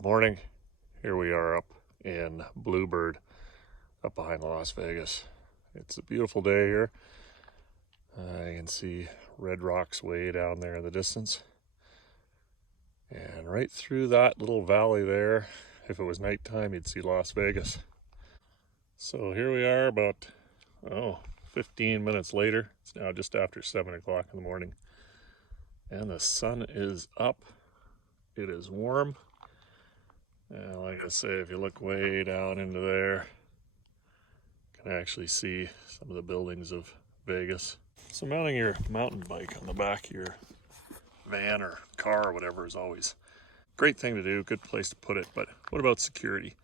Good morning. Here we are up in Bluebird, up behind Las Vegas. It's a beautiful day here. You can see Red Rocks way down there in the distance. And right through that little valley there, if it was nighttime, you'd see Las Vegas. So here we are about, 15 minutes later. It's now just after 7 o'clock in the morning. And the sun is up. It is warm. And like I say, if you look way down into there, you can actually see some of the buildings of Vegas. So mounting your mountain bike on the back of your van or car or whatever is always a great thing to do, good place to put it, but what about security?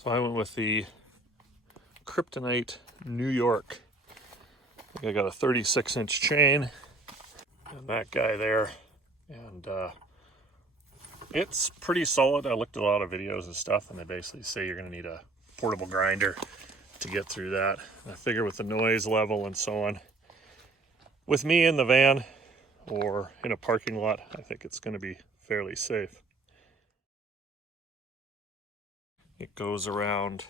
So I went with the Kryptonite New York. I think I got a 36-inch chain and that guy there, and it's pretty solid. I looked at a lot of videos and stuff, and they basically say you're going to need a portable grinder to get through that. And I figure with the noise level and so on, with me in the van or in a parking lot, I think it's going to be fairly safe. It goes around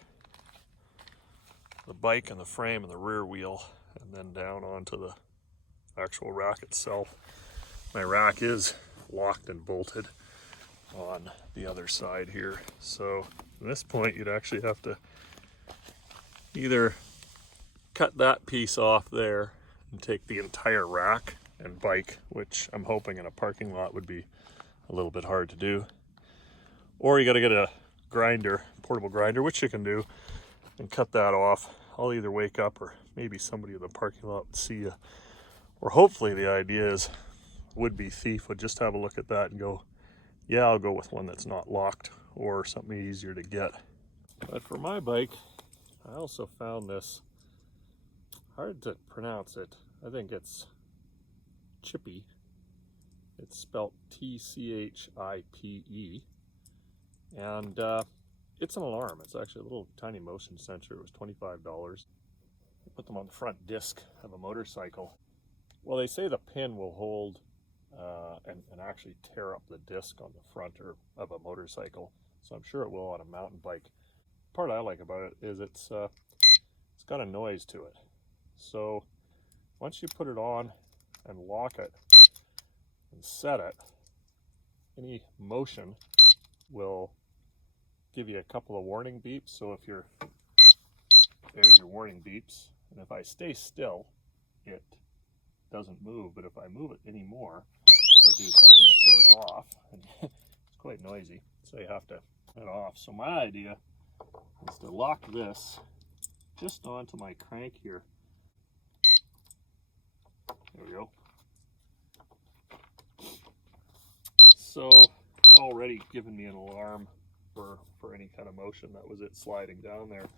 the bike and the frame and the rear wheel, and then down onto the actual rack itself. My rack is locked and bolted on the other side here, so at this point you'd actually have to either cut that piece off there and take the entire rack and bike, which I'm hoping in a parking lot would be a little bit hard to do, or you got to get a grinder, portable grinder, which you can do, and cut that off. I'll either wake up or maybe somebody in the parking lot would see you, or hopefully the idea is would-be thief would just have a look at that and go, yeah, I'll go with one that's not locked or something easier to get. But for my bike, I also found this, hard to pronounce it. I think it's Chippy. It's spelled Tchipe. And it's an alarm. It's actually a little tiny motion sensor. It was $25. I put them on the front disc of a motorcycle. Well, they say the pin will hold and actually tear up the disc on the front of a motorcycle. So I'm sure it will on a mountain bike. The part I like about it is it's got a noise to it. So once you put it on and lock it and set it, any motion will give you a couple of warning beeps. So if there's your warning beeps, and if I stay still, it doesn't move, but if I move it anymore or do something, it goes off, and it's quite noisy, so you have to turn it off. So my idea is to lock this just onto my crank here. There we go. So it's already given me an alarm for any kind of motion. That was it sliding down there.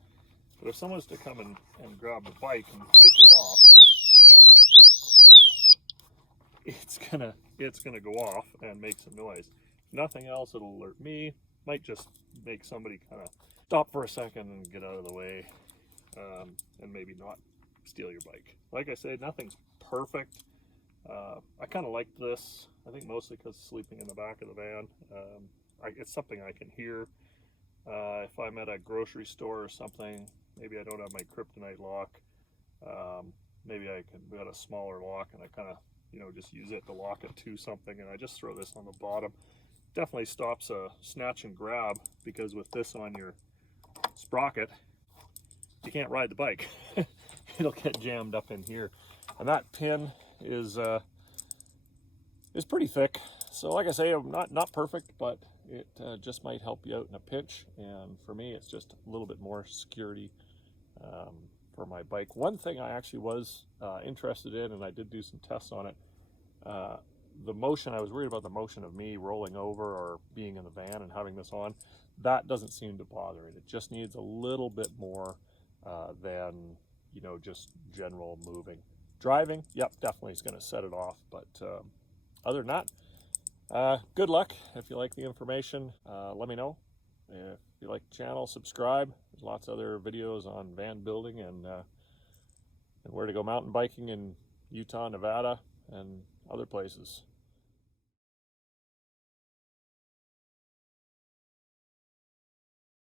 But if someone's to come and grab the bike and take it off, it's gonna go off and make some noise. If nothing else, it'll alert me. Might just make somebody kind of stop for a second and get out of the way, and maybe not steal your bike. Like I said, nothing's perfect. I kind of like this. I think mostly because sleeping in the back of the van, it's something I can hear. If I'm at a grocery store or something, maybe I don't have my Kryptonite lock. Maybe I can get a smaller lock and I kind of, just use it to lock it to something, and I just throw this on the bottom. Definitely stops a snatch and grab, because with this on your sprocket, you can't ride the bike. It'll get jammed up in here. And that pin is pretty thick. So like I say, I'm not perfect, but it just might help you out in a pinch. And for me, it's just a little bit more security for my bike. One thing I actually was interested in, and I did do some tests on it, the motion, I was worried about the motion of me rolling over or being in the van and having this on. That doesn't seem to bother it. It just needs a little bit more than, just general moving. Driving, yep, definitely is going to set it off. But other than that, good luck. If you like the information, let me know. If you like the channel, subscribe. There's lots of other videos on van building and where to go mountain biking in Utah, Nevada, and other places.